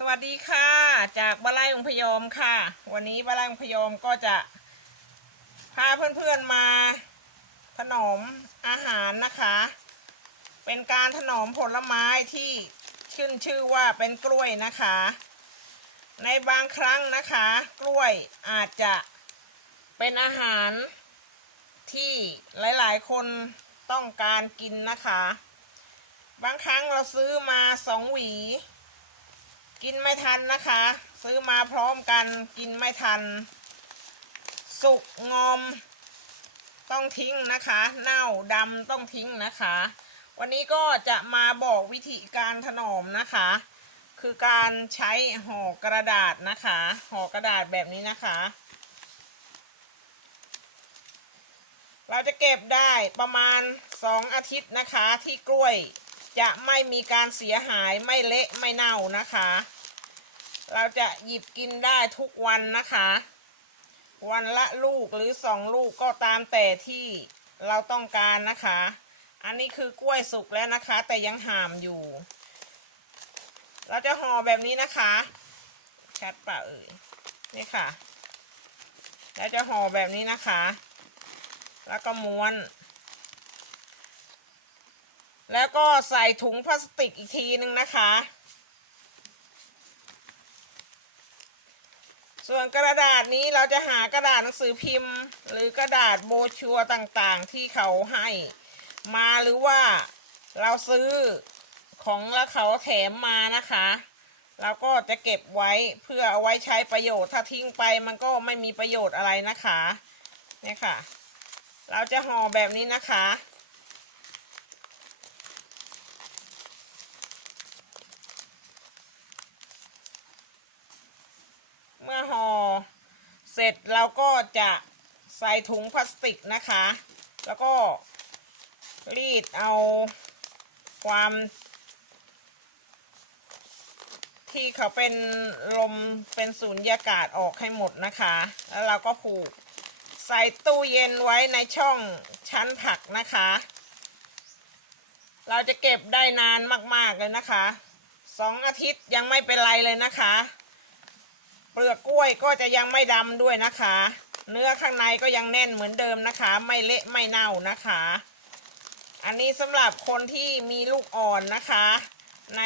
สวัสดีค่ะ จากบ้านไร่องพยอมค่ะ วันนี้บ้านไร่องพยอมก็จะ พาเพื่อนๆมาถนอมอาหารนะคะ เป็นการถนอมผลไม้ที่ชื่นชื่อว่าเป็นกล้วยนะคะ ในบางครั้งนะคะ กล้วยอาจจะเป็นอาหารที่หลายๆ คนต้องการกินนะคะ บางครั้งเราซื้อมาสองหวี กินไม่ทันนะคะ ซื้อมาพร้อมกันกินไม่ทัน สุกงอม ต้องทิ้งนะคะ เน่าดำต้องทิ้งนะคะ วันนี้ก็จะมาบอกวิธีการถนอมนะคะ คือการใช้ห่อกระดาษนะคะ ห่อกระดาษแบบนี้นะคะ เราจะเก็บได้ประมาณ 2 อาทิตย์นะคะที่กล้วย จะไม่มีการเสียหายไม่เละไม่เน่านะคะ เราจะหยิบกินได้ทุกวันนะคะ วันละลูกหรือสองลูกก็ตามแต่ที่เราต้องการนะคะ อันนี้คือกล้วยสุกแล้วนะคะ แต่ยังห่ามอยู่ เราจะห่อแบบนี้นะคะชัดป่ะเอ่ยนี่ค่ะ แล้วจะห่อแบบนี้นะคะ แล้วก็ม้วน แล้วก็ใส่ถุงพลาสติกอีกทีนึงนะคะ ส่วนกระดาษนี้เราจะหากระดาษหนังสือพิมพ์ หรือกระดาษโบชัวต่างๆ ที่เขาให้มาหรือว่าเราซื้อของแล้วเขาแถมมานะคะเราก็จะเก็บไว้เพื่อเอาไว้ใช้ประโยชน์ถ้าทิ้งไปมันก็ไม่มีประโยชน์อะไรนะคะเนี่ยค่ะ เราจะห่อแบบนี้นะคะ เมื่อห่อเส ร็จเราก็จะใส่ถุงพลาสติกนะคะ แล้วก็รีดเอาความที่เขาเป็นลมเป็นสูญญากาศออกให้หมดนะคะ แล้วเราก็ผูกใส่ตู้เย็นไว้ในช่องชั้นผักนะคะ เราจะเก็บได้นานมาก ๆ เลยนะคะสองอาทิตย์ยังไม่เป็นไรเลยนะคะ เปลือกกล้วยก็จะยังไม่ดำด้วยนะคะ เนื้อข้างในก็ยังแน่นเหมือนเดิมนะคะ ไม่เละไม่เน่านะคะ อันนี้สำหรับคนที่มีลูกอ่อนนะคะ ใน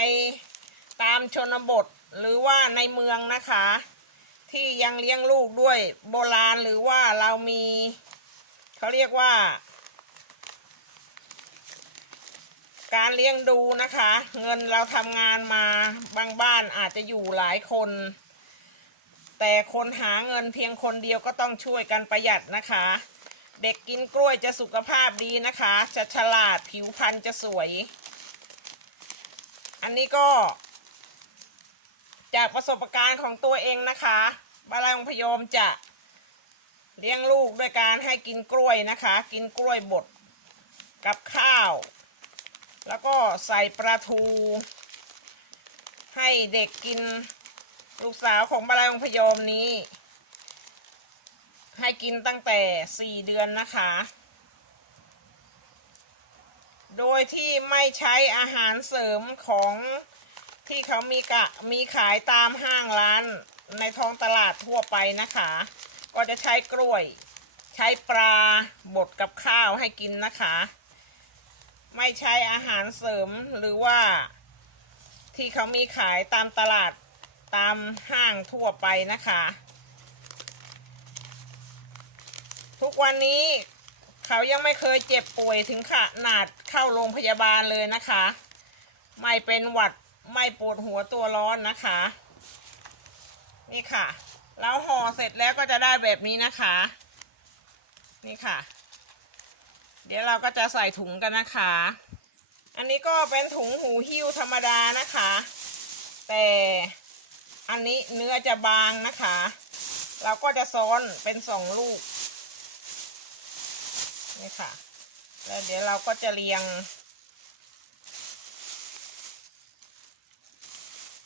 ตามชนบทหรือว่าในเมืองนะคะ ที่ยังเลี้ยงลูกด้วยโบราณหรือว่าเรามีเขาเรียกว่า การเลี้ยงดูนะคะ เงินเราทำงานมาบางบ้านอาจจะอยู่หลายคน แต่คนหาเงินเพียงคนเดียวก็ต้องช่วยกันประหยัดนะคะ เด็กกินกล้วยจะสุขภาพดีนะคะ จะฉลาดผิวพรรณจะสวย อันนี้ก็ จากประสบการณ์ของตัวเองนะคะบาลองพยมจะเลี้ยงลูกด้วยการให้กินกล้วยนะคะ กินกล้วยบดกับข้าว แล้วก็ใส่ปลาทู ให้เด็กกิน ลูกสาวของบาลองพยอมนี้ ให้กินตั้งแต่สี่เดือนนะคะ โดยที่ไม่ใช้อาหารเสริมของที่เขามีกะมีขายตามห้างร้านในท้องตลาดทั่วไปนะคะ ก็จะใช้กล้วย ใช้ปลาบดกับข้าวให้กินนะคะ ไม่ใช้อาหารเสริมหรือว่าที่เขามีขายตามตลาด ตามห้างทั่วไปนะคะ ทุกวันนี้เขายังไม่เคยเจ็บป่วยถึงขนาดเข้าโรงพยาบาลเลยนะคะ ไม่เป็นหวัดไม่ปวดหัวตัวร้อนนะคะ นี่ค่ะ แล้วห่อเสร็จแล้วก็จะได้แบบนี้นะคะ นี่ค่ะ เดี๋ยวเราก็จะใส่ถุงกันนะคะ อันนี้ก็เป็นถุงหูหิ้วธรรมดานะคะ แต่ อันนี้เนื้อจะบางนะคะ เราก็จะซ้อนเป็นสองลูก นี่ค่ะ แล้วเดี๋ยวเราก็จะเรียง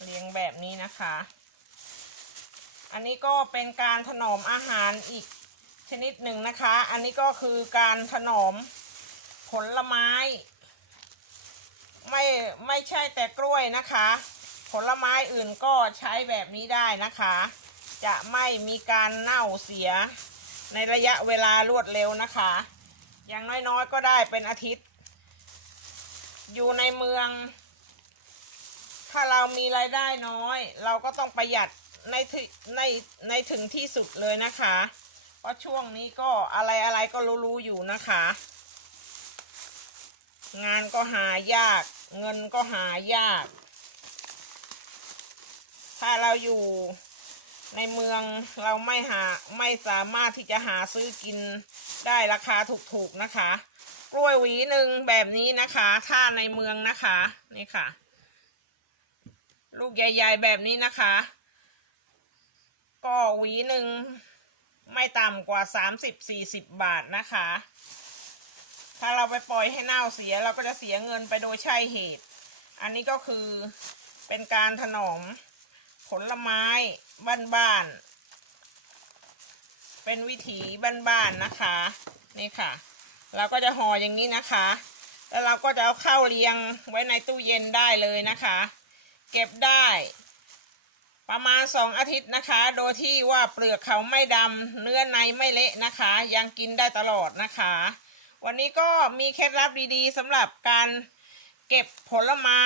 เรียงแบบนี้นะคะ อันนี้ก็เป็นการถนอมอาหารอีกชนิดหนึ่งนะคะ อันนี้ก็คือการถนอมผลไม้ ไม่ไม่ใช่แต่กล้วยนะคะ ผลไม้อื่นก็ใช้แบบนี้ได้นะคะ จะไม่มีการเน่าเสียในระยะเวลารวดเร็วนะคะ อย่างน้อยๆก็ได้เป็นอาทิตย์ อยู่ในเมือง ถ้าเรามีรายได้น้อย เราก็ต้องประหยัดในถึในในถึงที่สุดเลยนะคะ เพราะช่วงนี้ก็อะไรอะไรก็รู้ๆอยู่นะคะ งานก็หายาก เงินก็หายาก ถ้าเราอยู่ในเมืองเราไม่หาไม่สามารถที่จะหาซื้อกินได้ราคาถูกๆนะคะ กล้วยหวีหนึ่งแบบนี้นะคะ ถ้าในเมืองนะคะนี่ค่ะ ลูกใหญ่ ๆ แบบนี้นะคะ ก็หวีหนึ่งไม่ต่ำกว่าสามสิบสี่สิบบาทนะคะ ถ้าเราไปปล่อยให้เน่าเสียเราก็จะเสียเงินไปโดยใช่เหตุ อันนี้ก็คือเป็นการถนอม ผลไม้บ้านๆ เป็นวิถีบ้านๆนะคะ นี่ค่ะ เราก็จะห่ออย่างนี้นะคะ แล้วเราก็จะเอาเข้าเรียงไว้ในตู้เย็นได้เลยนะคะ เก็บได้ประมาณสองอาทิตย์นะคะ โดยที่ว่าเปลือกเขาไม่ดำเนื้อในไม่เละนะคะ ยังกินได้ตลอดนะคะ วันนี้ก็มีเคล็ดลับดีๆสำหรับการเก็บผลไม้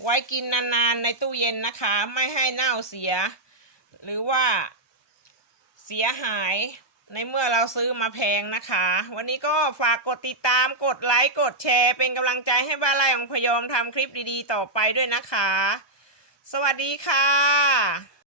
ไว้กินนานๆในตู้เย็นนะคะ ไม่ให้เน่าเสีย หรือว่าเสียหายในเมื่อเราซื้อมาแพงนะคะ วันนี้ก็ฝากกดติดตามกดไลค์กดแชร์ เป็นกำลังใจให้บ้านไร่ของพยอมทำคลิปดีๆ ต่อไปด้วยนะคะ สวัสดีค่ะ